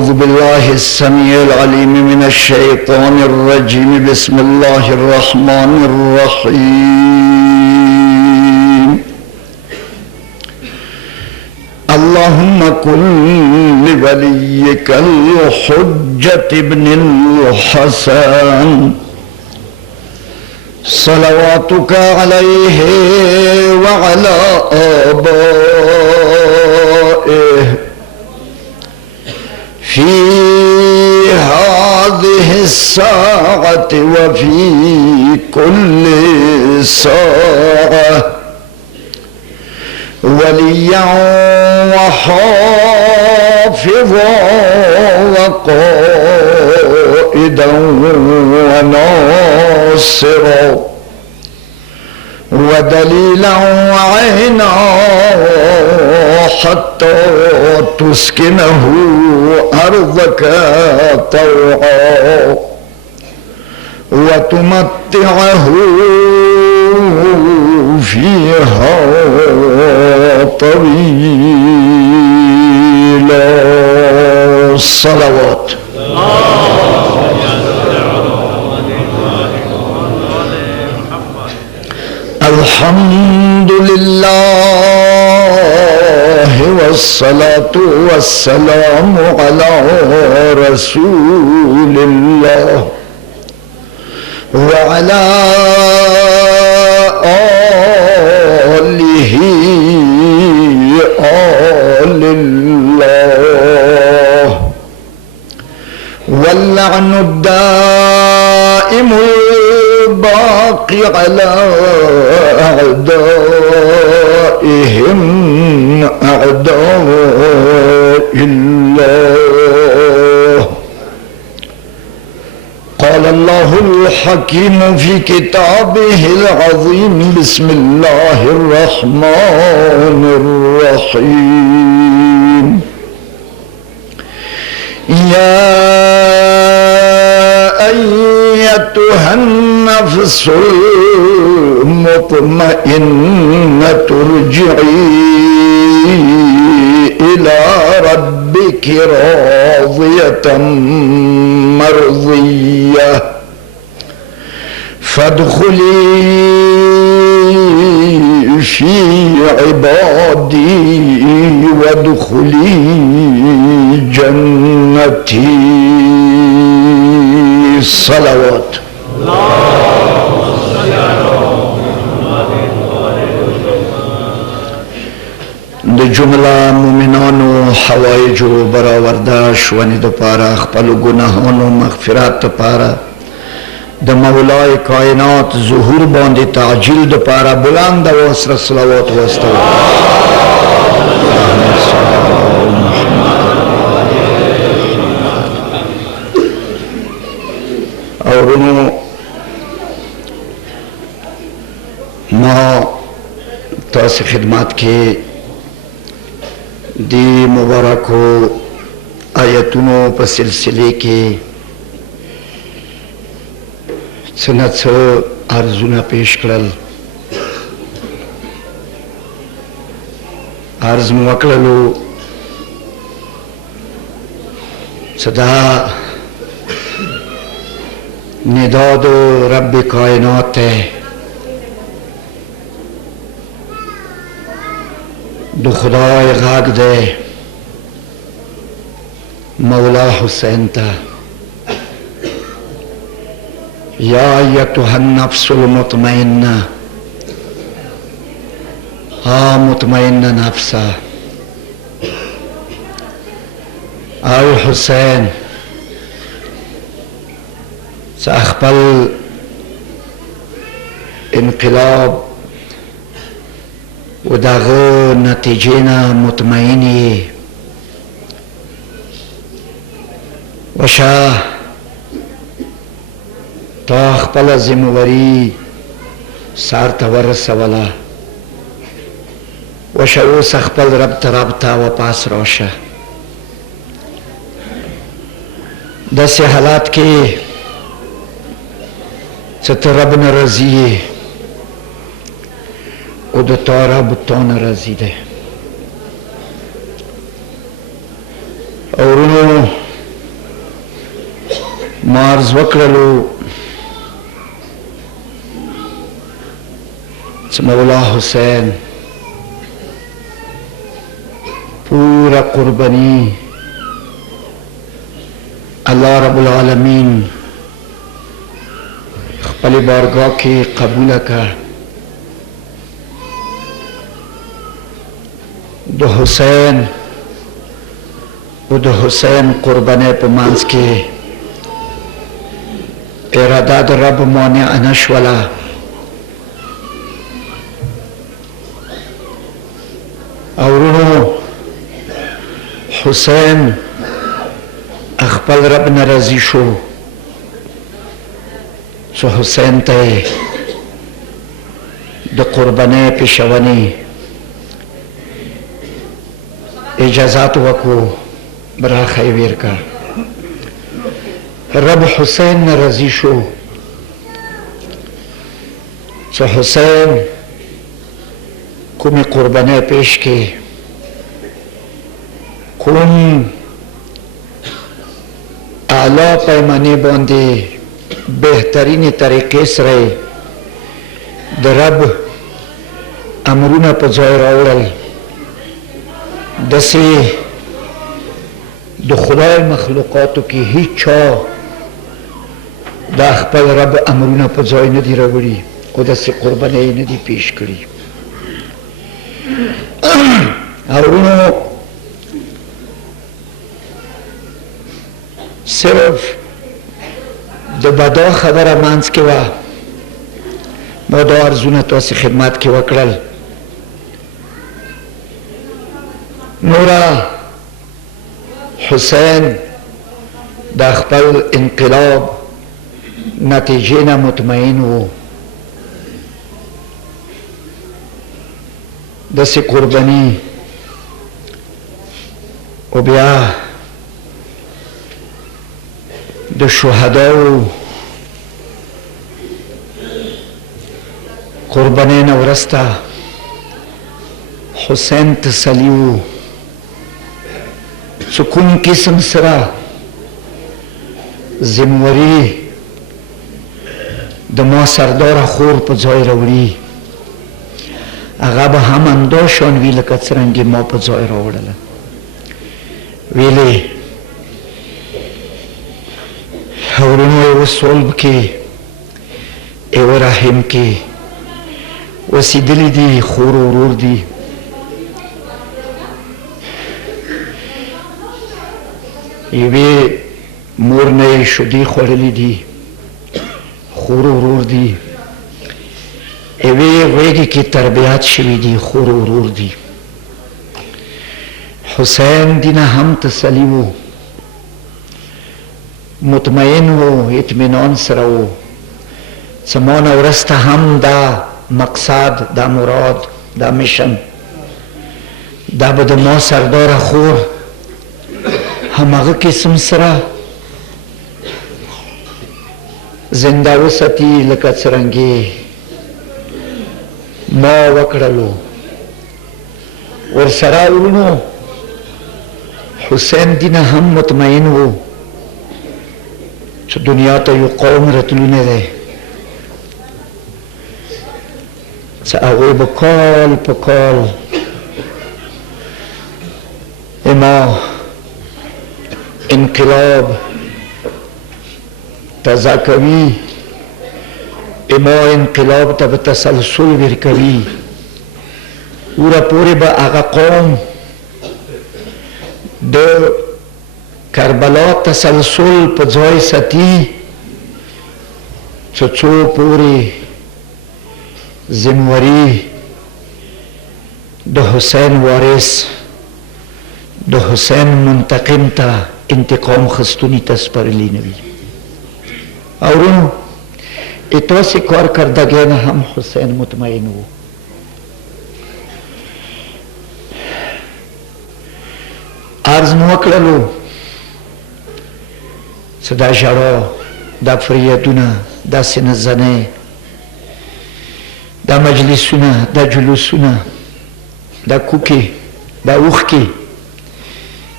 أعوذ بالله السميع العليم من الشيطان الرجيم. بسم الله الرحمن الرحيم. اللهم كن لوليك الحجة ابن الحسن صلواتك عليه وعلى آبائه في هذه الساعة وفي كل ساعة وليا وحافظا وقائدا وناصرا ودليلا وعينا حتى تسكنه أرضك طوعا وتمتعه فيها طويلا. الصلوات. الحمد لله والصلاة والسلام على رسول الله وعلى آله آل الله واللعن الدائم الباقي على أعدائهم أعداء الله. قال الله الحكيم في كتابه العظيم. بسم الله الرحمن الرحيم. يا أيتها النفس المطمئنة ارجعي إلى ربك راضية مرضية فادخلي في عبادي وادخلي جنتي. صلوات. د جمله مومنانو حوایج برآورده شونې دپاره خپلو ګناهانو مغفرت دپاره د مولای کائنات ظهور باندې تعجیل دپاره بلند اواز سره صلوات واستوئ. اورونو ما تاسو خدمت کې دی مبارکو آیتونو په سلسله کې څه نه څه عرضونه پیش کړل. عرض مو وکړلو چې دا ندا د رب کائنات ہے، د خدای غږ دی مولا حسین ته. یا ایتها النفس المطمئنه، مطمئنه نفسه. الحسین خپل انقلاب و دغه نتیجې نه مطمئن یې. وشه تا خپله ذمهواري سر ته ورسوله. وشه اوس خپل رب ته واپس راشه. داسې حالات کې چې ته رب نه راضي یې او د تا رب تا نه راضي دی. اورونو عرض وکړلو چې مولا حسین پورا قربانی الله رب العالمین خپل بارگاه کې قبول کړ. د حسین او د حسین قربانی په منځ کې اراده د رب مانع نشوله. او ورونو حسین خپل رب نه راضي شو چې حسین ته د قربانی پیشونی اجازات وکړو، برخه یې ورکړه. رب حسین نه راضي شو چې حسین کومې قربانی پیش کړي، کوم اعلی پیمانه باندې بهترین طریقې سره د رب امرونه په ځای راوړل. داسې د خدای مخلوقاتو کې هیڅ چا د خپل رب امرونه په ځای نه دي راوړي او داسې قربانۍ نه دي پیش کړي. ورونو صرف د بدا خبره منځ کې وه، ما دا عرضونه تاسې خدمت کې وکړل. نوره حسین د خپل انقلاب نتیجې نه مطمئن و. داسې قرباني او بیا د شهداو قربانۍ نه وروسته حسین تسلي و چې کوم قسم سره ذمهواري د ما سرداره خور په ځای راوړي، هغه به هم همدا شان وي لکه څرنګې ما په ځای راوړله. ویلې ورونو یوه صلب کې یوه رحم کې اوسېدلي دي، خور و ورور دي. یوې مور نه یې شیدې خوړلې دي، خور و ورور دي. یوې غېږې کې تربیات شوي دي، خور و ورور دي. حسین دینه هم تسلي و، مطمئن و، اطمینان سره و چې ما نه وروسته هم دا مقصد، دا مراد، دا میشن دا به د ما سرداره خور همغه قسم سره زنده وساتي لکه څرنګې ما وکړلو. ورسره ورونو حسین دینه هم مطمئن و چې دنیا ته یو قوم راتلونه دی چې هغوی به کال په کال ما انقلاب تازه کوي، ما انقلاب ته به تسلسل ورکوي. وره پورې به هغه قوم د کربلا تسلسل په ځای ساتي چې څو پورې ذمهواري د حسین وارث، د حسین منتقم ته انتقام خستونی ته سپارلي نه وي. ورونو اتاسې کارکردګۍ نه هم حسین مطمئن و. عرض مو وکړلو چې دا ژړا، دا فریادونه، دا سینه زنۍ، دا مجلسونه، دا جلوسونه، دا کوکې، دا اوښکې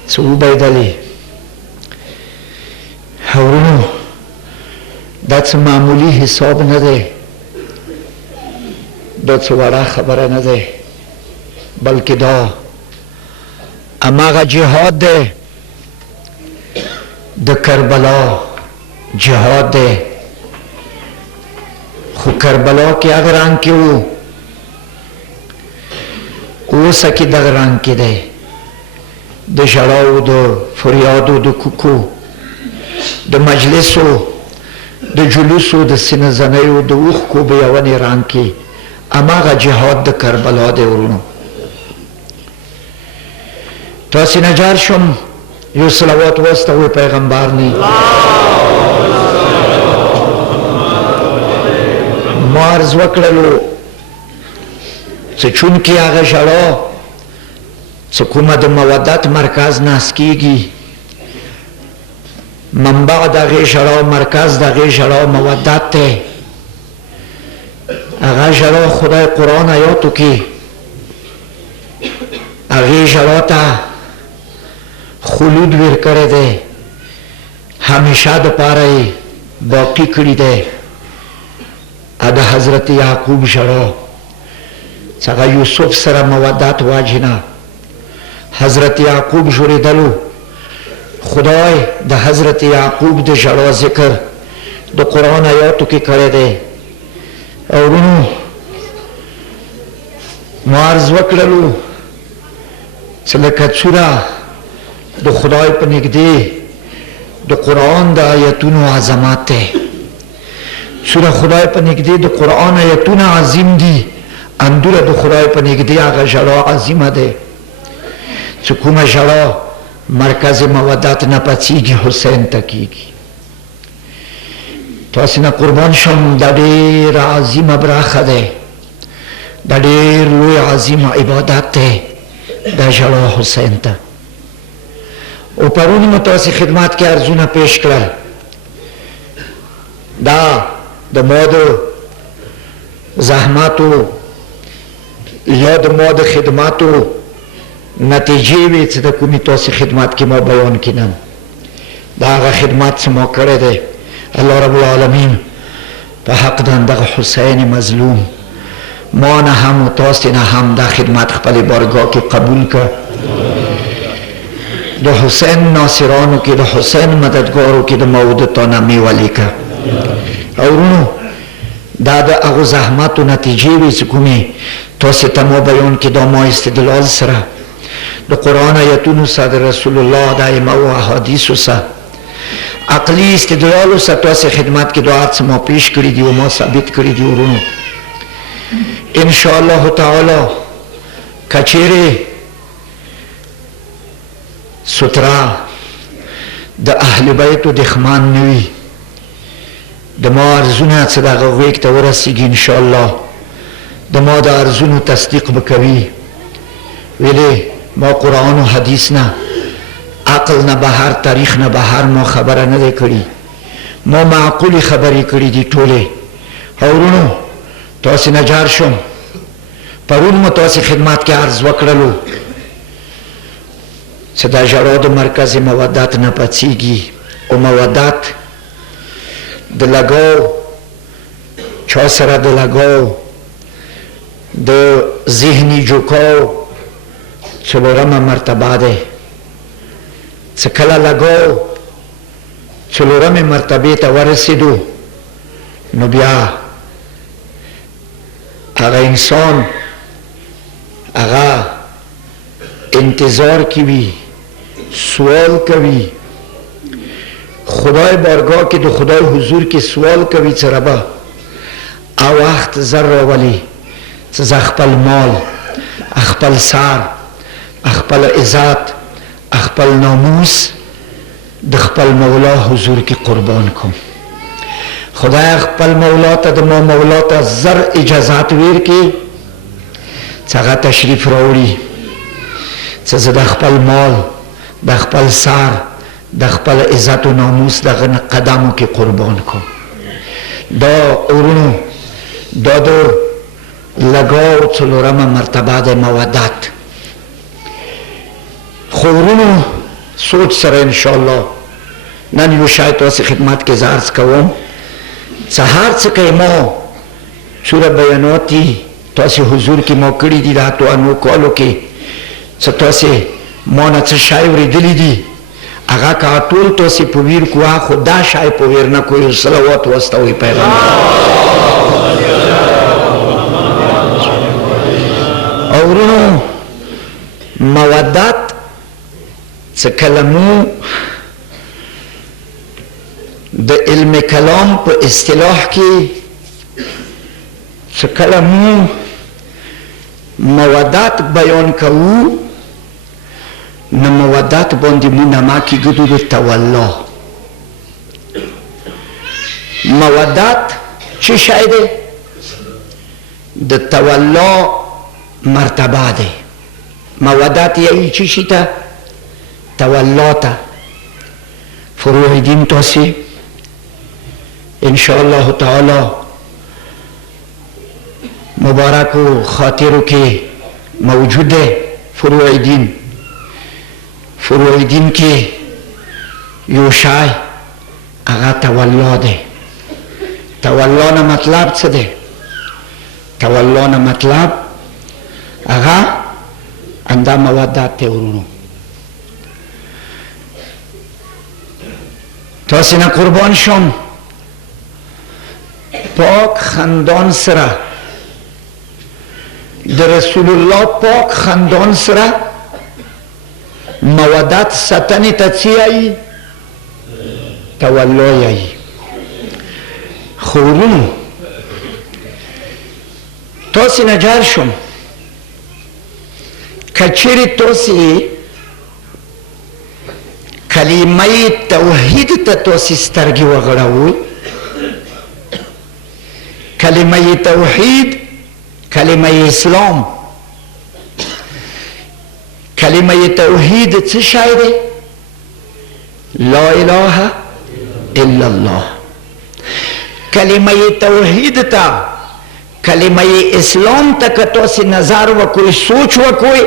څه وبایدلې. ورونو دا څه معمولی حساب نه دی، دا څه وړه خبره نه دی، بلکې دا هماغه جهاد دی، د کربلا جهاد دی. خو کربلا کې هغه رنګ کې و، اوسه کې دغه رنګ کې دی، د ژړاو، د فریادو، د کوکو، د مجلسو، د جلوسو، د سینه زنیو، د اوښکو بیونې رنګ کې هماغه جهاد د کربلا دی. ورونو تاسې نجار شم، یو صلوات واستوئ پیغمبر نی. ما عرض وکړلو چې چونکې هغه ژړا چې کومه د مودت مرکز ناست کېږي، منبع د هغې ژړا، مرکز د هغې ژړا مودت دی. هغه ژړا خدای قرآن آیاتو کې هغې ژړا ته خلود ویر کړی دی، همیشه دپاره یې باقي کړي دی. د حضرت یعقوب ژړا چې هغه یوسف سره مودت واجنه، حضرت یعقوب ژړېدلو، خدای د حضرت یعقوب د ژړا ذکر د قرآن آیاتو کې کړی دی. او ورونو ما عرض وکړلو چې لکه څوره د خدای په نږدې د قرآن د آیتونو عظمت دی، څوره خدای په نږدې د قرآن آیتونه عظیم دي، اندوره د خدای په نږدې هغه ژړا عظیمه دی چې کومه ژړا مرکز مودت نه پڅېږي، حسین ته کېږي. تاسې نه قربان شم، دا ډېره عظیمه برخه دی، دا ډېر لوی عظیم عبادت دی، دا ژړا حسین ته. او پرون مو تاسې خدمت کې عرضونه پیش کړل، دا د ما د زحماتو یا د ما د خدماتو نتیجې وې چې د کومې تاسې خدمت کې ما بیان کړم. دا هغه خدمت چې ما کړی دی، الله رب العالمین په حق د همدغه حسین مظلوم ما نه هم و تاسې نه هم دا خدمت خپلې بارګاه کې قبول کړه. د حسین ناصرانو کې، د حسین مددګارو کې د مودتانه مې ولیکه. او ورونو دا د هغو زحمتو نتیجې وې چې کومې تاسې ته ما بیان کې، دا ما استدلال سره د قرآن آیتونو سره، د رسول الله د ائمه و احادیثو سره، عقلي استدلالو سره تاسې خدمت کې دا هر څه ما پیش کړي دي او ما ثابت کړي دي. ورونو انشاءالله تعالی که چیرې ستره د اهل بیتو دښمن نه وي، د ما ارزونه چې د هغه غېږ ته ورسېږي، انشاءالله د ما د ارزونو تصدیق به کوي. ویلې ما قرآن و حدیث نه، عقل نه بهر، تاریخ نه بهر ما خبره نه دی کړي، ما معقولې خبرې کړي دي ټولې. او ورونو تاسې نجار شم، پرون مو تاسې خدمت کې عرض وکړلو چې دا ژړا د مرکز مودت نه پڅېږي. او مودت د لګاو، چا سره د لګاو، د ذهني جوکاو څلورمه مرتبه ده. چې کله لګاو څلورمې مرتبې ته ورسېدو، نو بیا هغه انسان هغه انتظار کی وي، سوال کوي، خدای بارگاه کې د خدای حضور کې سوال کوي چې ربا او وخت زر راولي چې زه خپل مال، خپل سر، خپل عزت، خپل ناموس د خپل مولا حضور کې قربان کوم. خدای خپل مولا ته د ما مولا ته زر اجازات ویر کې چې هغه تشریف راوړي چې زه د خپل مال، د خپل سر، د خپل عزت و ناموس دغه قدمو کې قربان کوم. دا ورونو دا د لګاو څلورمه مرتبه د مودت. خو ورونو سوچ سره انشاءالله نن یو شای تاسې خدمت کې زه عرض کوم سهار څه کوي مو سوره بیاناتی تاسې حضور کې مو کړي دي د اتو انو کالو کې څه تاسې ما نه څه شی اورېدلي دي هغه که ټول تاسې په ویر کوه خو دا شی په ویر نه کوئ صلوات واستوئ پیغمبر او ورونو مودت څه کله مو د علم کلام په اصطلاح کې څه کله مو مودت بیان کوو نو مودت باندې مو نما کېږدو د تولا مودت چه شی دی د تولا مرتبه دی مودت یعنی چی شي ته تولا ته فروع دین تاسې انشاءالله تعالی مبارکو خاطرو کې موجود دی فروع دین فروع دین کې یو شای هغه تولا دی تولا نه مطلب څه دی تولا نه مطلب هغه اندا مودت ته ورونو تاسې نه قربان شم پاک خاندان سره د رسول الله پاک خاندان سره مودت ستنې ته څه یایي تولا یایي خو ورونو تاسې نه جار شم کچری تاسې کلمه توحید ته تاسې سترګې وغړوئ کلمه توحید کلمه اسلام کلمه توحید څه شی دی لا اله الا الله کلمه توحید ته کلمه اسلام ته که تاسې نظر وکوئ سوچ وکوئ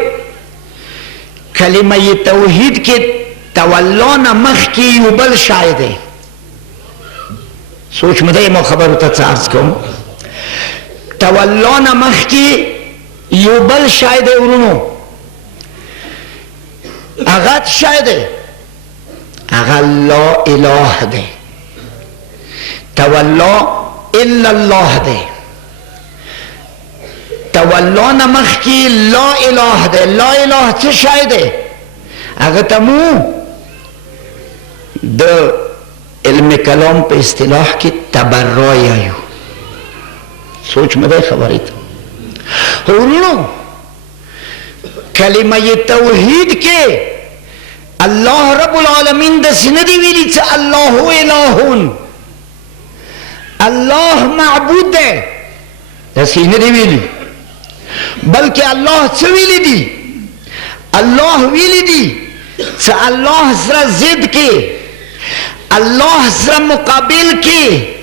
کلمه توحید کې تولا نه مخکې یو بل شی دی سوچ مو دی ما خبرو ته څه عرض کوم تولا نه مخکې یو بل شی دی ورونو هغه څه شی دی هغه لا اله دی تولا الا الله دی تولا نه مخکې لا اله دی لا اله څه شی دی هغه ته مو د علم کلام په اصطلاح کې تبرع یایو سوچ مده خبرې ته ورونو کلمه توحید کې الله رب العالمین داسې نه دی ویلي چې الله الهون الله معبود دی داسې نه دی ویلي بلکې الله څه ویلي دي الله ویلي دي چې الله سره ضد کې الله سره مقابل کې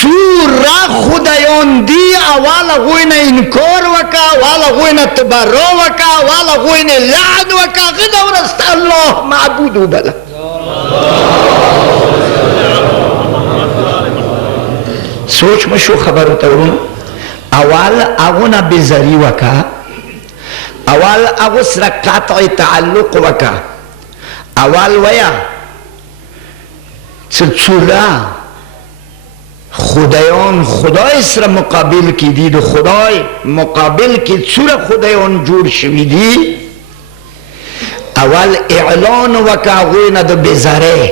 څومره خدایان دي اول هغوی نه انکار وکړه اول هغوی نه تبرع وکړه اول هغوی نه لعن وکړه هغه ده ورسته الله معبود وبله سوچ مشو خبرو ته ورونو اول هغو نه بېزاري وکړه اول هغو سره قطع تعلق وکړه اول ویه چې څومره خدایان خدای سره مقابل کې دي د خدای مقابل کې څومره خدایان جوړ شوي دي اول اعلان وکړه هغوی نه د بېزارۍ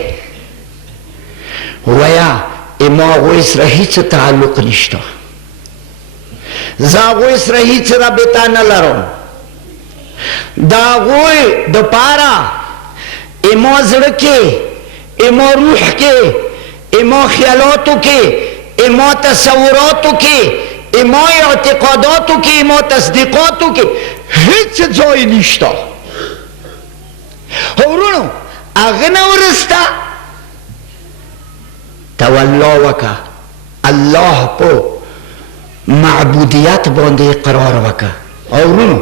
ویه ما هغوی سره هېڅ تعلق نشته زه هغوی سره هېڅ رابطه نه لرم د هغوی دپاره ما زړه کې ما روح کې ما خیالاتو کې ما تصوراتو کې ما اعتقاداتو کې ما تصدیقاتو کې هیڅ ځای نشته ورونو هغه نه ورسته تولا وکړه الله په معبودیت باندې اقرار وکړه ورونو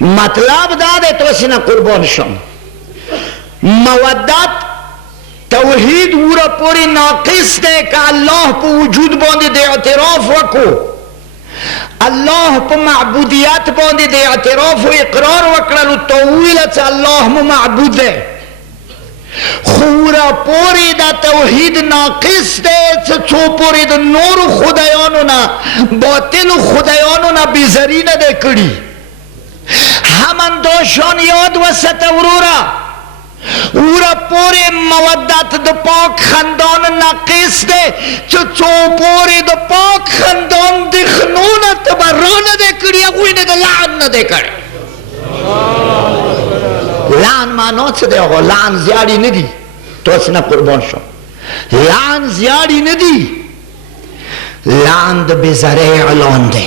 مطلب دا دی تاسې نه قربان شم مودت توحید ورا پوری ناقص دے کہ اللہ پا وجود باندے دے اعتراف وکو اللہ پا معبودیت باندے دے اعتراف و اقرار وکرلو توویلت اللہ معبود دے خورا پوری دا توحید ناقص دے چو پوری دا نور خدایانو نا باطل خدایانو نا بیزرین دے کری ہمان دوشان یاد وسط ورورا ورا پوری مودت دا پاک خاندان ناقص دے چو پوری دا پاک خاندان دخنون تبران دے کری اگوی نے دا لعن دے کری لعن معنی چه دے آقا لعن زیادی ندی تو اسنا قربان شو لعن زیادی ندی لعن دا بزرع علان دے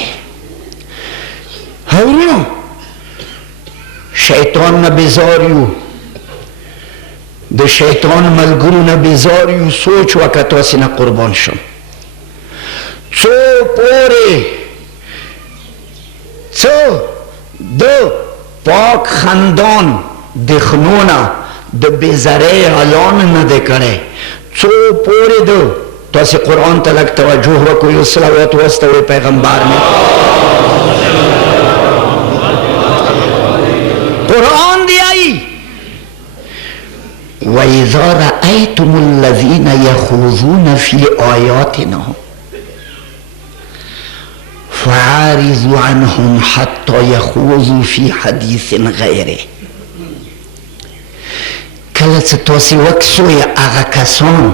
ہورنو شیطان نبیزاریو د شیطان ملګرو نه بیزار یو سوچ وکړه تاسې نه قربان شم څو پورې څه د پاک خاندان دخنونه د بیزرۍ اعلان نه دی کړی څو پورې د تاسې قرآن ته لږ توجه وکړو یو صلوات واستوئ پیغمبر مې قرآن دی آئی وَإِذَا رَأَيْتُمُ الَّذِينَ يَخُوضُونَ فِي آيَاتِنَا فَعَارِضُوا عَنْهُمْ حَتَّى يَخُوضُوا فِي حَدِيثٍ غَيْرِهِ کله چې تاسې وکسوئ هغه کسان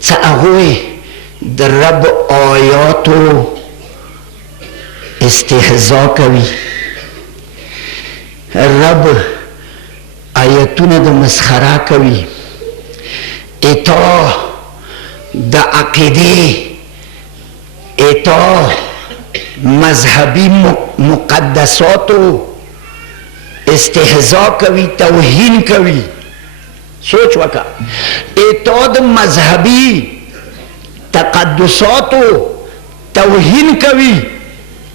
چې هغوی د رب آیاتو استهزا کوي رب آیتونه د مسخره کوي اتا د عقیده اتا مذهبی مقدساتو استهزا کوي توهین کوي سوچ وکا اتا د مذهبی تقدساتو توهین کوي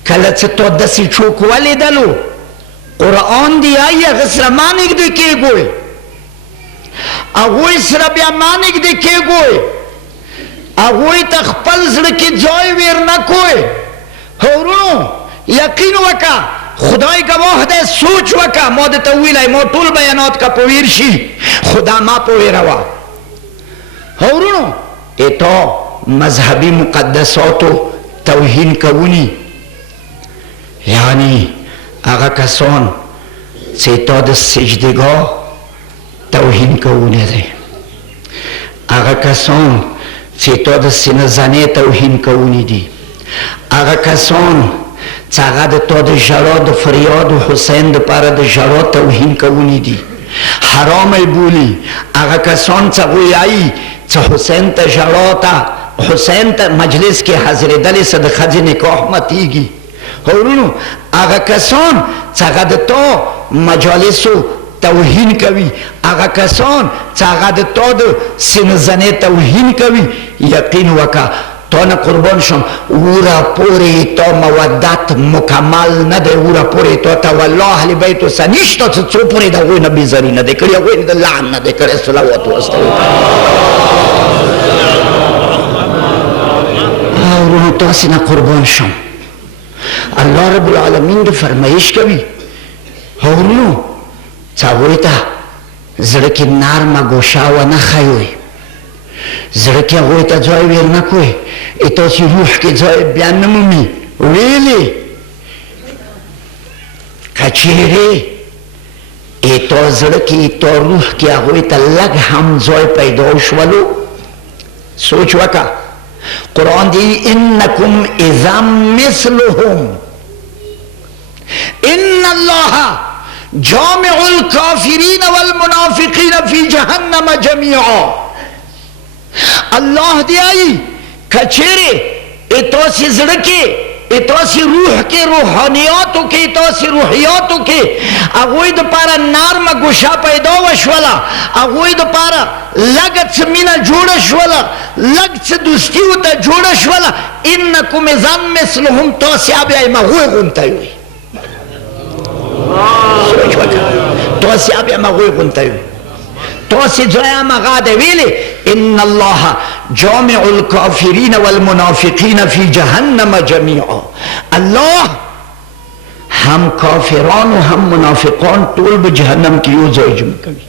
کله چې تو داسې څوک ولیدلو قرآن دی آئی اگر سر مانگ دے کے گوئے اگوئی سر بیا مانگ دے کے گوئے اگوئی تخپل زڑکی جوئی ویر نکوئے ہورونو یقین وکا خدای گواہ دے سوچ وکا مود تویل ہے موٹول بیانات کا پویرشی خدا ما پویروا ہورونو ایتو مذہبی مقدساتو توہین کونی یعنی آغا کسان چه تا د سجدگاه توهین کونه ده آغا کسان چه تا د سینه زنه توهین کونه دی آغا کسان چه آغا د تا د جرا د فریاد و حسین د پاره د جرا توهین کونه دی حرام بولی آغا کسان چه گویایی چه حسین تا جرا تا حسین تا مجلس کے حضر دل صدقه جی نکاح متیگی هورونو آغا کسان چاگه ده تا مجالسو توهین کوي آغا کسان چاگه ده تا ده سنزنه توهین کوي یقین وکا تا نه قربان شم ورا پوری تا مودت مکمل نده ورا پوری تا والله اهل بیتو سنیشتا چو پوری ده غوی نبیزاری نده کری غوی نده لعن نده کری صلوات و استوی هورونو تاسی نه قربان شم اللہ رب العالمین دے فرمائش کبھی ہونو چاہوئی تا زڑکی نارما گوشاوا نخیوئی زڑکی اگوئی تا جوئی ویر نکوئی ایتا سی روح کے جوئی بیان نمومی ویلی کچیرے ایتا زڑکی ایتا روح کے اگوئی تا لگ ہم جوئی پیداوش والو سوچ وکا قرآن دی انکم اذا مثلهم ان اللہ جامع الکافرین والمنافقین فی جہنم جمیعا اللہ دی آئی کچھرے اتوسی زڑکے اتوسی روح کے روحانیاتوں کے اتوسی روحیاتوں کے اگوئی دو پارا نارما گوشا پیدا وشولا اگوئی دو پارا لگت سے مینا جوڑشولا لگت سے دوستیو تا جوڑشولا انکم ازان مثلهم توسی آبی آئی مغوی غنتای ہوئی سوچ وکا توسی آبی آئی مغوی غنتای ہوئی تو سی زویا مغاد ویلی ان اللہ جامع الکافرین والمنافقین فی جہنم جمیعا. اللہ ہم کافران و ہم منافقان طول بجہنم کی یو زوی جمع کبھی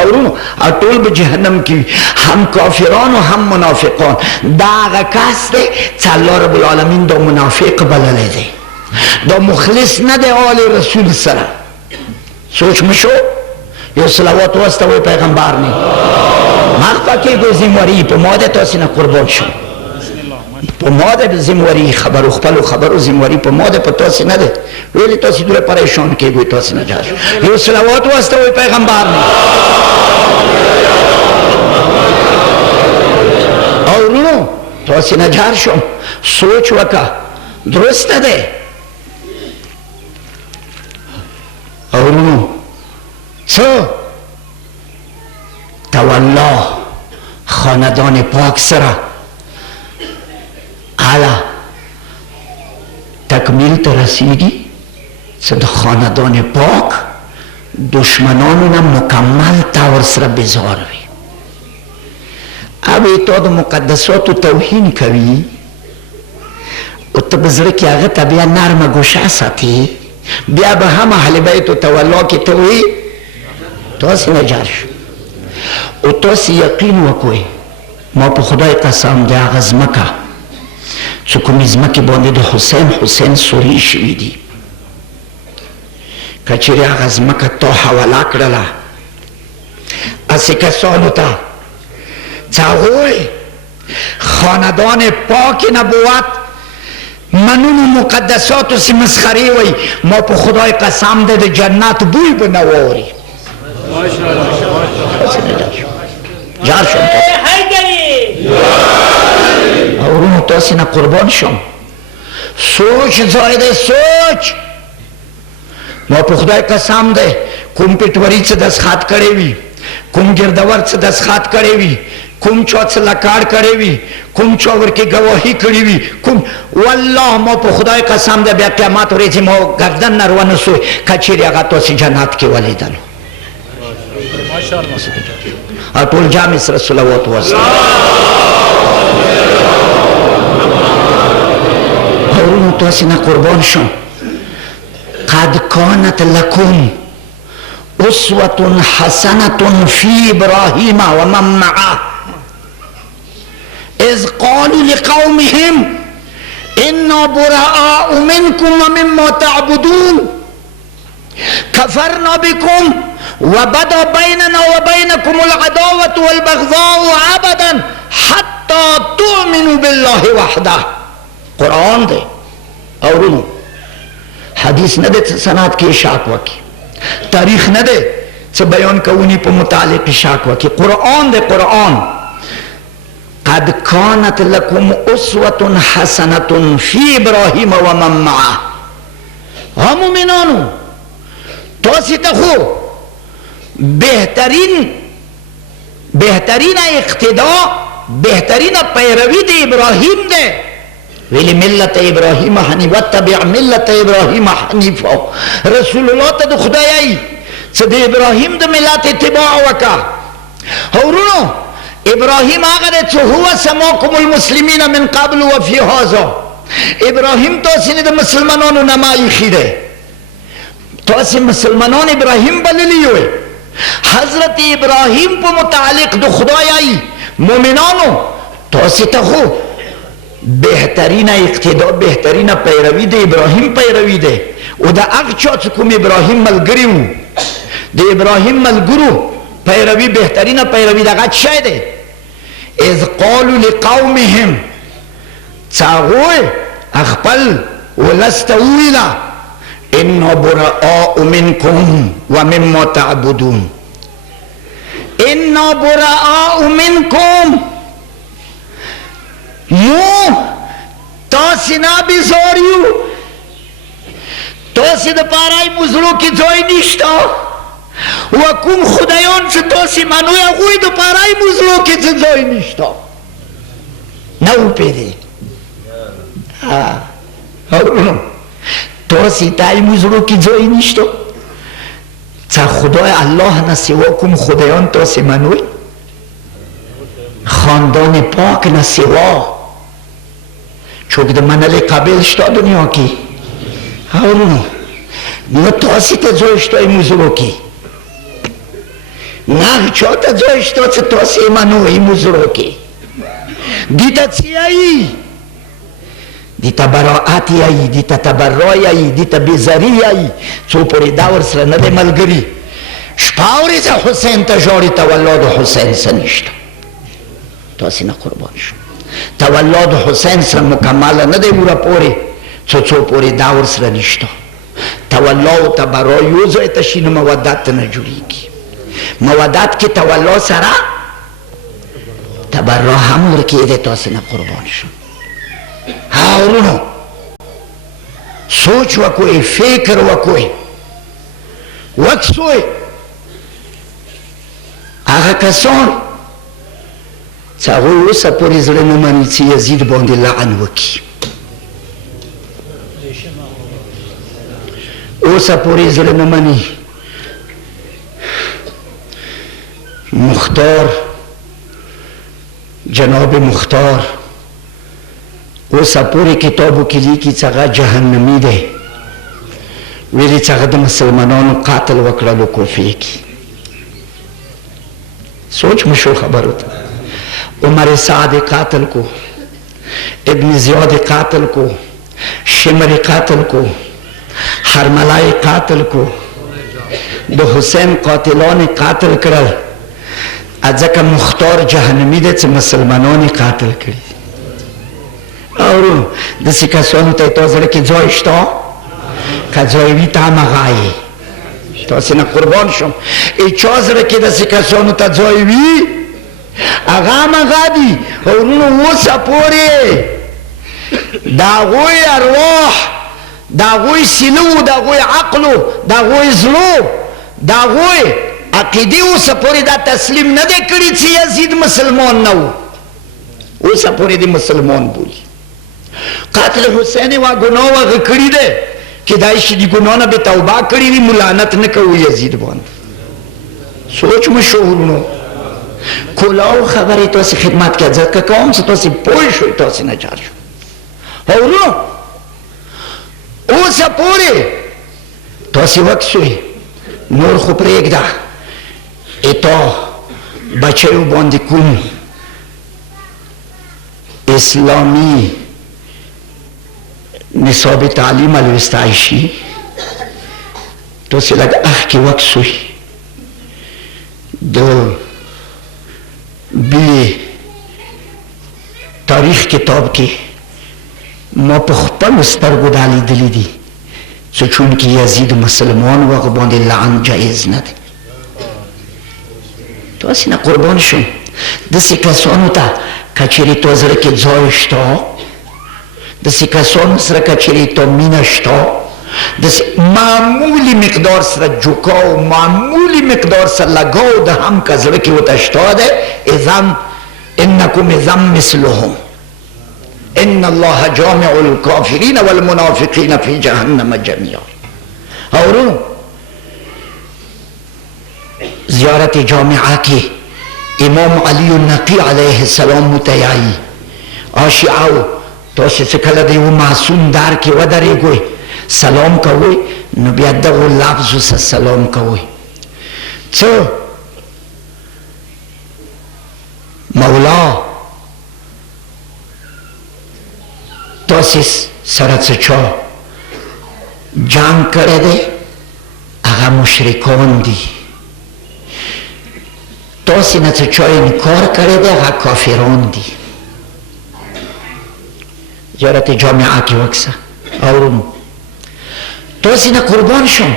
اور طول بجہنم کی ہم کافران و ہم منافقان. دا آغا کاس دے چا اللہ رب العالمین دا منافق بللے دے، دا مخلص نہ دے آل رسول سرا. سوچ مشو یو صلوات وستوی پیغمبر نے مخفا کی گو زموری پا ماده تاسی نا قربان شو، پا ماده زموری خبرو خپلو خبرو زموری پا ماده پا تاسی نده ویلی تاسی دور پریشان کی گوی تاسی نجاش یو صلوات وستوی پیغمبر نے. اور نو تاسی نجار شو سوچ وکا درست نده. اور نو سو تولا خاندان پاک سرا حالا تکمیل ترسیگی صد خاندان پاک دشمنانونا مکمل تاور سر بزار وی. اب ایتو دا مقدساتو توہین کوی او تا بزرکی آغا تا بیا نرم گوشا ساتی بیا به هم اهل بیت و تولا کی توی تاسی نجار شو او تاسی یقین وکوی ما پا خدای قسم دی آغا زمکا چو کمی زمکی بانده دی حسین سوری شوی دی کچری آغا زمکا تا حوالا کرلا اسی کسانو تا چاگوی خاندان پاک نبوت منون مقدساتو سی مسخری وی ما پا خدای قسم ده جنت بوی بنواری جار شم اورونو تاسی نا قربان شم. سوچ زایده سوچ ما پا خدای قسم ده کم پیٹوری چه دست خط کرے وی، کم گردور چه دست خط کرے وی، کم چوت سے لکار کرے وی، کم چوور کی گواہی کری وی، کم واللہ ما پا خدای قسم ده بیا قیامت ریزی ما گردن نروان سوی کچیری آگا تو سی جنات کی ولی دلو اطول جامع سر صلوات واسطہ. اورونو تو اسی نا قربان شو قد کانت لکم اسوة حسنة في إبراهيم ومن معه إذ قالوا لقومهم إنا براء منكم ومما تعبدون كفرنا بكم وبدا بيننا وبينكم العداوة والبغضاء أبدا حتى تؤمنوا بالله وحده. قرآن دے اورونو حدیث نہ دے سنات کی شاکوہ کی تاریخ نہ دے سے بیان کونی پا متعلق شاکوہ کی قرآن دے. قرآن قد کانت لکم اسوة حسنة فی ابراہیم ومن معه. ہم مومنانو توسی تخو بہترین اقتداء بہترین پیروی دے ابراہیم دے ویلی ملت ابراہیم حنیف واتبع ملت ابراہیم حنیف. رسول اللہ تا دو خدایائی صد ابراہیم دا ملت اتباع وکا. اورونو ابراہیم آگا دے چو ہوا سماکم المسلمین من قبل وفی حاضا. ابراہیم تو اسی نے دا مسلمانانو نمائی خیدے تو اسی مسلمانان ابراہیم بللی ہوئے. حضرت ابراہیم پا متعلق دو خدایائی مومنانو تو اسی تخو بہترین اقتداء بہترین پیروی دے ابراہیم پیروی دے. او دا اغچا چکم ابراہیم ملگریو دے ابراہیم ملگرو پیروی بہترین پیروی دا غچ شای دے. اذ قالوا لقومهم چاگوئے اخپل ولستویلا انا براء منکم ومما تعبدون. انا براء منکم مو تاسی نابی زوریو تاسی دا پارائی مزرو کی زوئی نشتا وکم خدایان سے تاسی منوی اگوی دا پارائی مزرو کی زوئی نشتا نو پیدے. تاسی تای مزرو کی زوئی نشتا چا خدای الله نه سوا کوم خدایان تاسې منوئ؟ خاندان پاک نه سوا څوک د منلې قابل شته دنیا کې؟ ورونو نو تاسې ته ځای شته موضوع کې؟ نه چا ته ځای شته چې تاسې یې منو موضوع کې؟ دې ته څه یایي؟ دې ته براعت یایي، دې ته تبرع یایي، دې ته بېزري یایي. څو پورې دا ورسره نه دی ملګري شپه ورځه حسین ته ژاړي تولد حسین څه نشته. تاسې نه قربان شو تولد حسین سره مکمله نه دی وره پورې څو پورې دا ورسره نشته. تولد او تبرع یو ځای ته شي نو مودت نه جوړېږي. مودت کې تولد سره تبرع هم ورکېږي. تاسې نه قربان شو. ورونو سوچ وکوئ، فکر وکوئ، وکسوئ. هغه کسان چې هغوی اوسه پورې زړه نه مني چې یزید باندې لعن وکړي، اوسه پورې زړه نه مني مختار جناب مختار اوسه پورې کتابو کې لیکي چې هغه جهنمي دی، ویلي چې هغه د مسلمانانو قاتل وکړلو کوفې کې. سوچ مشو خبرو ته عمر سعد قاتل کو، ابن زیاد قاتل کو، شمر قاتل کو، حرملای قاتل کو، د حسین قاتلان قاتل کړل. ځکه مختار جهنمي دی چې مسلمانان قاتل کړي. ورونو داسې کسانو ته تا زړه کې ځای شته؟ که ځای وي ته همغه یې. تاسې نه قربان شم. چا زړه کې داسې کسانو ته ځای وي هغه همغه دي. ورونو اوسه پورې د هغوی ارواح، د هغوی سینو، د هغوی عقلو، د هغوی زړو، د هغوی عقیدې اوسه پورې دا تسلیم نه دی کړي چې یزید مسلمان نه و. اوسه پورې د مسلمان بولي. قاتل حسین وا ګناه هغه کړي دی، کیدای شي د ګناه نه به توبه کړې وي. ملانت نه کوو یزید باندې. سوچ مو شو ورونو. کلاو خبرې تاسې خدمت کې ځکه کوم چې تاسې پوه شوئ، تاسې ناچار شو. ورونو اوسه پورې تاسې وکسوئ، نور خو پرېږده. تا بچیو باندې کوم اسلامی نصاب تعلیم الوستای شي، تاسې لږ اخکې وکسوئ. د بی تاریخ کتاب کې ما په خپلو سترګو دا لیدلي دي چې چونکې یزید مسلمان و هغه باندې لعن جایز نه دی. تاسې نه قربان شم. داسې کسانو ته که چېرې تا زړه کې ځای شته، داسې کسانو سره که چېرې تا مینه شته، داسې معمولی مقدار سره جوکاو، معمولی مقدار سره لګاو د هم که زړه کې ورته شته دی، اذن انکم اذن مثلهم ان الله جامع الکافرین والمنافقین فی جهنم جمیعا. ورونو زیارت جامعه کې امام علی النقی علیه السلام متیایی آشعو تاسې چې کله د یو معصوم در کې ودرېږئ سلام کوئ نو بیا دغو لفظو سره سلام کوئ. څه مولا تاسې سره څه چا جنګ کړی دی هغه مشرکان دي، تاسې نه څه چا انکار کړی دی هغه کافران دي. زیارت جامعه کې وکسه. ورونو تاسې نه قربان شم،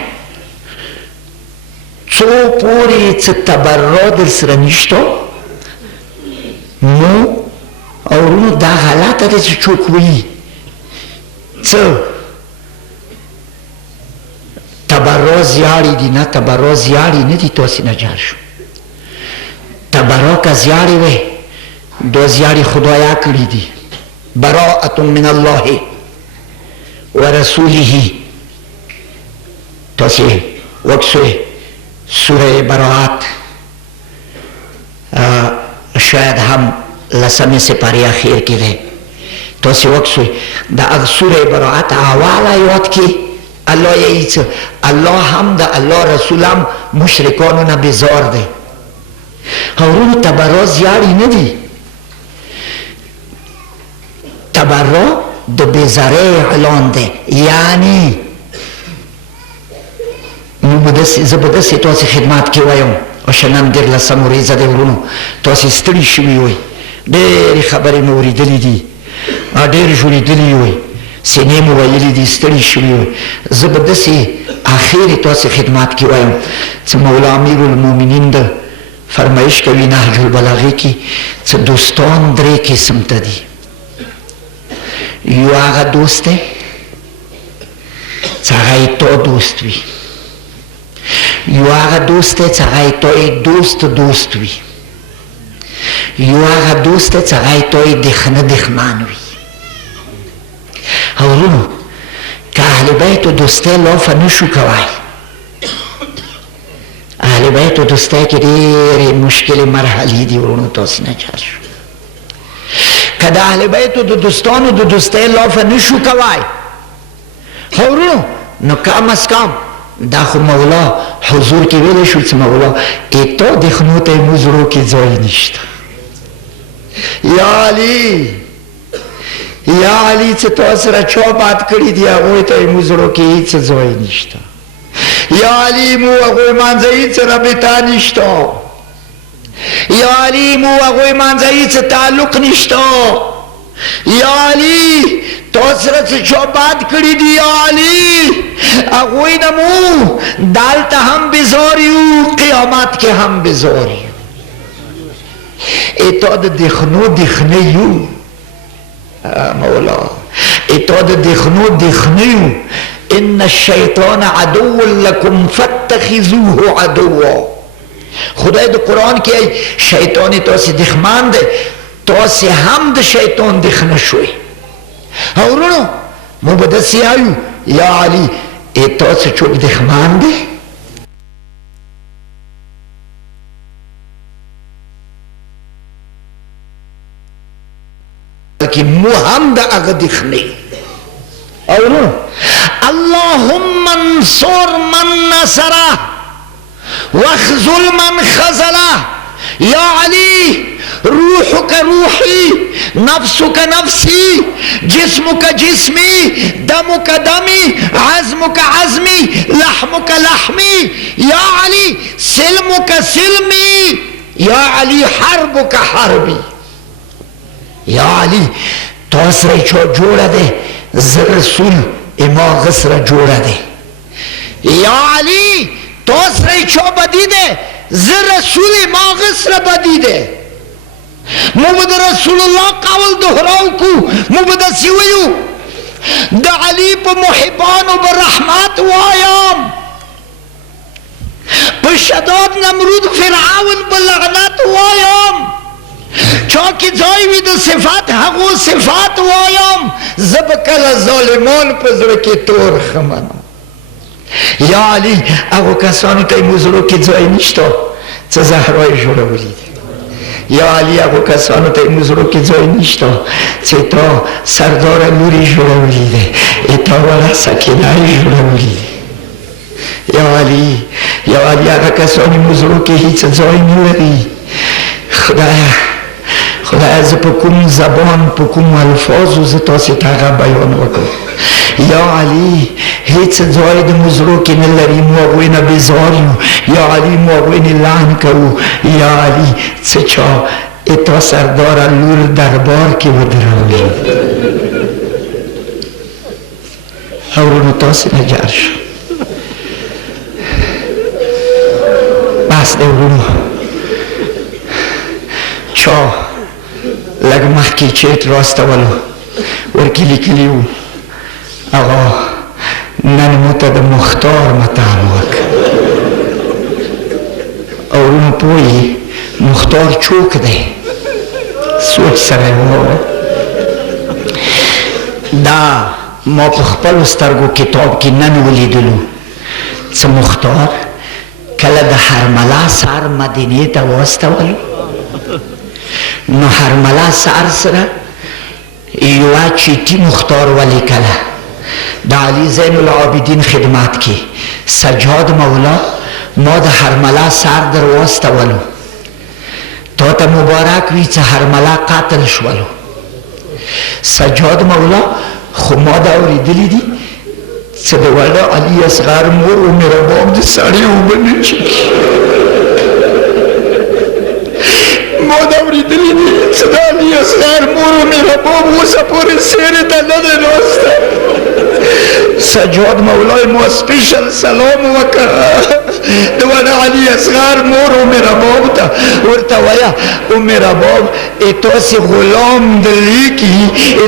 څو پورې څه تبرع در سره نشته نو ورونو دا غلطه ده چې څوک وایي څه تبرع زیاړې دي. نه تبرع زیاړې نه دي. تاسې نه جار شو. تبرع که زیاړې وی دا زیاړې خدایا کړي دي. براءة من الله ورسوله. تاسې وکسوئ سوره براءت شاید هم لسم سپاری اخیر کی ده تو سی وقت سوی دا اغ سوره براءت اول آیات کی الله یایچ الله هم دا الله رسول هم مشرکانو نه بیزار ده هورون تبرا زیاری ندی تبرا دو بیزاره اعلان ده یعنی زبردستی تاسې خدمات کې وایم او شنن ډېر لسم ورځه دی ورونو تاسې ستړي شوي وئ ډېرې خبرې مې اورېدلې دي ډېرې ژورېدلې وئ سینې مې ویلې دي ستړي شوي وئ زه به داسې اخرې تاسې خدمات کې وایم څه مولا امیر المؤمنین د فرمایش کوي نهج البلاغې کې څه دوستان درې قسم ته دي یو هغه دوست دی څه هغه یې تا دوست وي یو هغه دوست دی څه هغه یې تا یې دوست وي یو هغه دوست دی څه هغه یې تا یې دښمن وي ورونو که اهل بیتو دوستی لافه نشو کوای اهل بیتو دوستی کې ډېرې مشکلې مرحلې دي ورونو تاسې نه جار شو که د اهل بیتو د دوستانو د دوستی لافه نشو کوای ورونو نو کم از کم دا خو مولا حضور کې ویلی شو چې مولا ایتا دښمنو ته یې مو زړو کې ځای نشته یا علی یا علی چې تا سره چا بد کړي دي هغوی ته یې مو زړو کې هېڅ ځای نشته یا علی مو هغوی منځه هېڅ رابطه نشته یا علی مو هغوی منځه هېڅ تعلق نشته یا علی تا سره چې چا بد کړي دي یا علی هغوی نه مو دلته هم بېزار یو قیامت کې هم بېزار یو ایتا د دښمنو یو مولا ایتا د دښمنو یو ان الشیطان عدو لکم فاتخذوه عدوا خدای د قرآن کې شیطان تاسې دښمن دی تاسې هم د شیطان دښمنه شوئ ورونو مو به داسې وایو یا علي ایتا څه څوک دښمن دی بلکې مو هم د هغه دښمنه یو ورونو اللهم انصر من نصره واخذل من خذله یا علی روحك روحي نفسك نفسي جسمك جسمي دمك دمي عزمك عزمي لحمك لحمي يا علي سلمك سلمي يا علي حربك حربي يا علي تاسره چو جوړه ده زه رسول اما غسره جوړه ده یا علي تاسره چو بدی ده زه رسول ما غسره بدی ده مو به د رسول الله قول دهراو کو مو به داسې ویو د علي په محبانو به رحمت وایم په شداد نمرود فرعون به لعنت وایم چا کې ځای وي د صفات هغو صفات وایم زه به کله ظالمان په زړه کې تور خمنم یا علي هغو کسانو ته یې مو زړو کې ځای نشته څه زهرا یې جوړولي دي یا علی هغو کسانو ته یې مو زړو کې ځای نشته چې تا سرداره لورې جوړولي دی تا وړه سکینه یې جوړولي دی یا علی هغه کسان یې مو زړو کې هېڅ ځای نه لري خدایه زه په کوم زبان په کوم الفاظو زه تاسې ته هغه بیان وکړم یا علی هیڅ ځای د مو زړو کې نه لري مو هغوی نه بېزار یو یا علی مو هغوی نه لعن کوو یا علی څه چا تا سرداره لور دربار کې ودرولي ورونو تاسې نه جار شو بس دی ورونو چا لږ مخکې چیټ راستولو ورکې لیکلي وو آقا نن مو ته د مختار متن وکړ ورونو پوهیږي مختار څوک دی سوچ سره یې ووایه دا ما په خپلو سترګو کتاب کې نن ولیدلو څه مختار کله د حرملا سار مدینې ته واستولو نو حرملا سار سره یوه چیټي مختار ولیکله د علي زین العابدین خدمات کې سجاد مولا ما د حرملا سار در واستولو تا ته مبارک وي چې حرملا قتل شولو سجاد مولا خو ما دا اورېدلي دي چې د وړه علي اصغر مور و مهرباب د سړې اوبه نه چښي ما دا اورېدلي دي چې د علي اصغر مور و مهرباب اوسه پورې سیرې ته نه دی ناسته سجاد مولای ما سپیشل سلام وکړه د وړه علي اصغر مور و مهرباب ته ورته وایه او مهرباب تاسې غلام دلیکي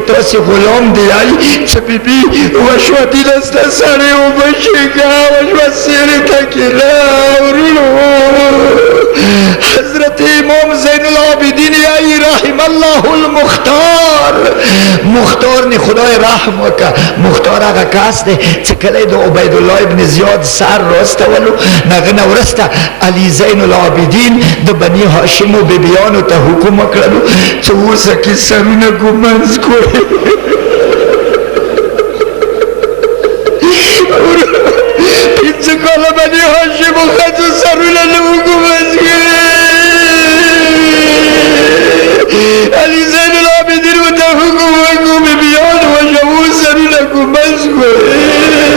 تاسې غلام دیای چې بیبي وشوه دیلسته سړې اوبه چښه وشوه سیرې ته کېله ورونو حضرت امام زین العابدین ای رحم الله المختار مختار نه خدای رحم وکړه مختار هغه کس دی چې کله د عبیدالله ابن زیاد سر راستولو هغه نه وروسته علي زین العابدین د بني هاشمو بیبیانو ته حکم وکړلو چې اوسه کې سرونه ږمنځ کړئ پنځه کاله بني هاشمو ښځو سرونه نه وو ږمنځ کړي علي زین العابدین ورته حکم وکړو بیبیانو وشوو سرونه ږمنځ کړئ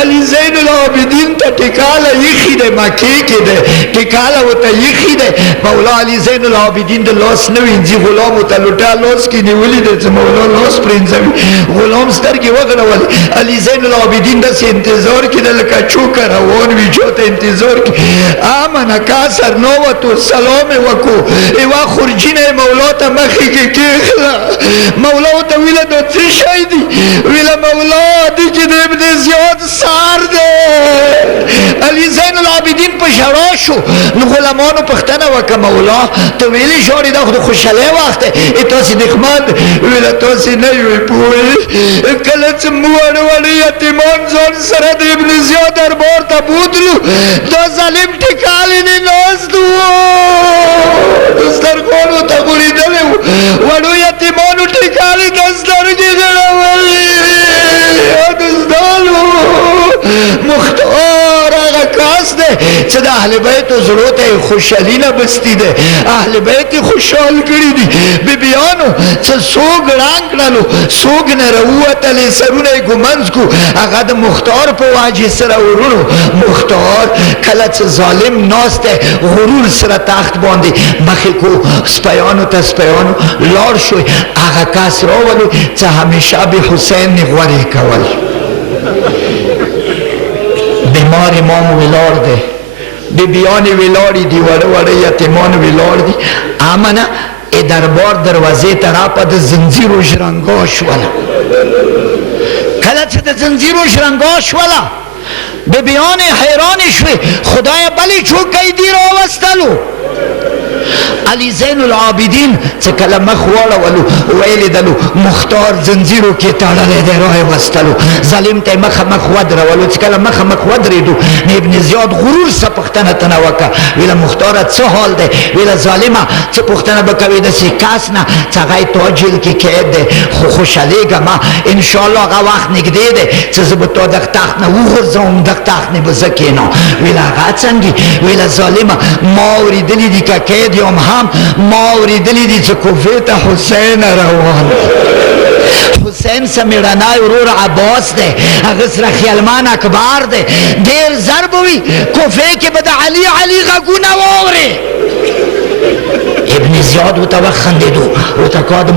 علي زین العابدین ته ټکاله ایښي دی مکې کې دی ټکاله ورته ایښي دی مولا علي زین العابدین د لاس نه وینځي غلام ورته لوټه لاس کې نیولي دی چې مولا لاس پرېنځوي غلام سترګې وغړولې علي زین العابدین داسې انتظار کې دی لکه چوکه روان وي چاته انتظار کې امنه کاسر نووتو سلام یې وکړو یوه خورجینه یې مولا ته مخې کې کېښله مولا ورته ویله دا څه شی دی ویله مولا دې کې د ابن زیاد سار دی علي زین العابدین په ژړا شو نو غلامانو پوښتنه وکړه مولا ته ویلې ژاړې دا خو د خوشحالۍ وخت دی تاسې دښمن ویله تاسې نه یوې پوهې کله چې واړه واړه یتیمان ځان سره د ابن زیاد دربار ته بوتلو دا ظالم ټکالې نه ناست و دسترخوان ورته غوړېدلی و وړو یتیمانو ټکالې ته سترګې غړولې دزدانو مختار هغه کس دی چې د اهل بیتو زړو ته یې خوشحالي نه بستي دی اهل بیت یې خوشحال کړي دي بیبیانو چې څوک ړنګ کړلو څوک نه راووتلې سرونه یې ږمنځ کړو هغه د مختار په واجې سره ورونو مختار کله چې ظالم ناست دی غرور سره تخت باندې مخې کو سپیانو ته سپیانو لاړ شوی هغه کس راولو چې همیشه به حسین نه غورې کول بیمار امام ولاړ دی بیبیانې ولاړې دي وړه وړه یتیمان ولاړ دي امنه دربار دروازې ته راپه د زنځیرو ژرنګا شوله کله چې د زنځیرو ژرنګا شوله بیبیانې حیرانې شوې خدایه بلې چوکۍ دي راوستلو علي زین العابدین چې کله مخ واړولو ویلې دلو مختار زنځیرو کې تړلی دی راوستلو ظالم ته یې مخامخ ودرولو چې کله مخامخ ودرېدو نو ابن زیاد غرور څه پوښتنه تنه وکړه ویله مختاره څه حال دی ویله ظالمه څه پوښتنه به کوې داسې کس نه چې هغه یې تا جیل کې قید دی خو خوشحالېږم انشاءالله هغه وخت نږدې دی چې زه به تا دغه تخت نه وغورځوم دغه تخت نه به زه کښېنم ویله هغه څنګه ویله ظالمه ما اورېدلي دي که قید یم هم ما اورېدلي دي چې کوفې ته حسین روان حسین سره مېړنی ورور عباس دی هغه سره خیلمان اکبر دی ډېر زر به وي کوفې کې به د علي غږونه واورې ابن زیاد ورته وخندېدو ورته کا د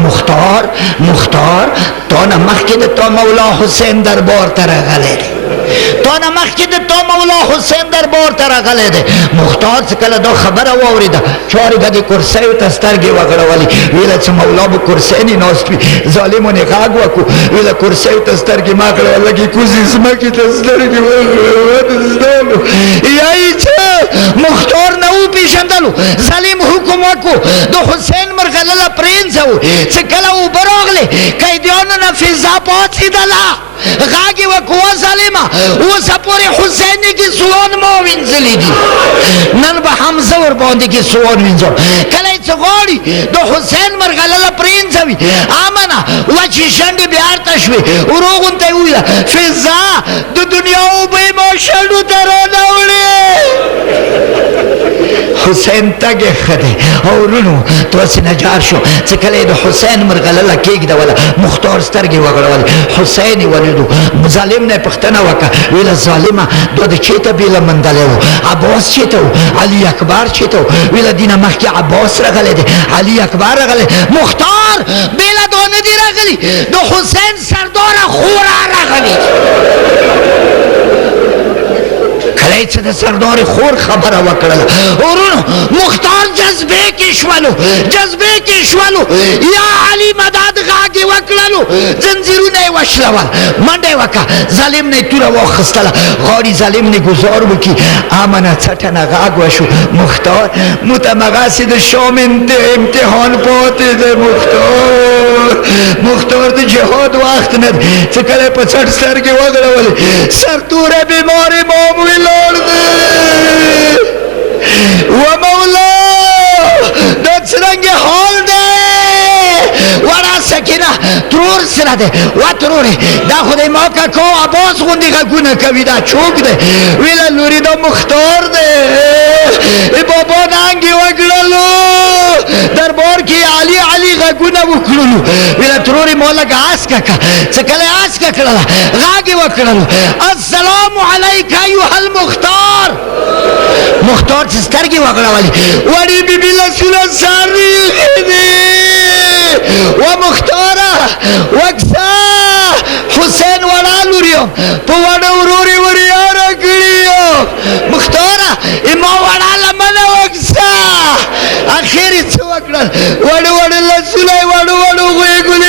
مختار تا نه مخکې د تا مولا حسین دربار ته راغلی دی تا نه مخکې د تا مولا حسین دربار ته راغلی دی مختار چې کله دا خبره واورېده چارې به د کرسیو ته سترګې وغړولې ویله چې مولا به کرسی نه ناست وي ظالمو نه غږ وکړو ویله کرسیو ته سترګې مه کړه لږې کوزې ځمکې ته سترګې وغړولو یایي چې مختار نو پیشندلو ظالم حکم وکو د حسین مرغلله پرنس و چې کله و براغله قیدیانو نه فضا پاتېدله غاګې وکوه ظالمه اوس پورې حسین کې سوان ما وینځلي دي نن به حمزه ورباندې کې سوان وینځو کله یې څه غواړي د حسین مرغلله پرنس وي امنه وچې شنډې بیا ارته شوې ورو غونته یې وویله فضا د دنیا اوبه ما شنډو ته رانوړې حسین تګې ښه دی او ورونو داسې نجار شو چې کله یې د حسین مرغلله کېږدوله مختار سترګې وغړولې حسین یې ولیدو ظالم نه یې پوښتنه وکړه ویله ظالمه دا د چېته بیله مندلی و عباس چېته و علي اکبر چېته و ویله دې نه مخکې عباس راغلی دی علي اکبر راغلی مختار بیله دا نه دي راغلي د حسین سرداره خورا راغلي کله چې د سردار خور خبره وکړله ورونو مختار جذبې کې شولو یا علي مدد غاګې وکړلو زنځیرونه یې وشلول منډه یې وکړه ظالم نه یې توره واخیستله غواړي ظالم نه ګزار وکړي امنه څټه نه غاګ وشو مختار مو ته مغسې د شام امتحان پاتې دی مختار د جهاد وخت نه دی چې کله یې په څټ سترګې وغړولې سرتوره بیمار امام ولاړ دی و مولا دا څرنګه حال دی وړه سکینه ترور سره دی و ترورې دا خو دی ما کاکا عباس غوندې غږونه کوي دا چوک دی ویله لورې دا مختار دی بابا ننګ یې وکړلو دربار کې علي غږونه وکړلو ویله ترورې ما لږه اسکه کړه چې کله یې اسکه کړله غږ یې وکړلو السلام علیک ایها المختار مختار چې سترګې وغړولې وړې بیبي لاسونه ساري دي و مختاره وکسه حسین وړه لور یم په وړه ورور یې وریاره کړي یم مختاره ما وړه لمنه وکسه اخر یې څه وکړل وړه لاسونه یې وړو غوږونه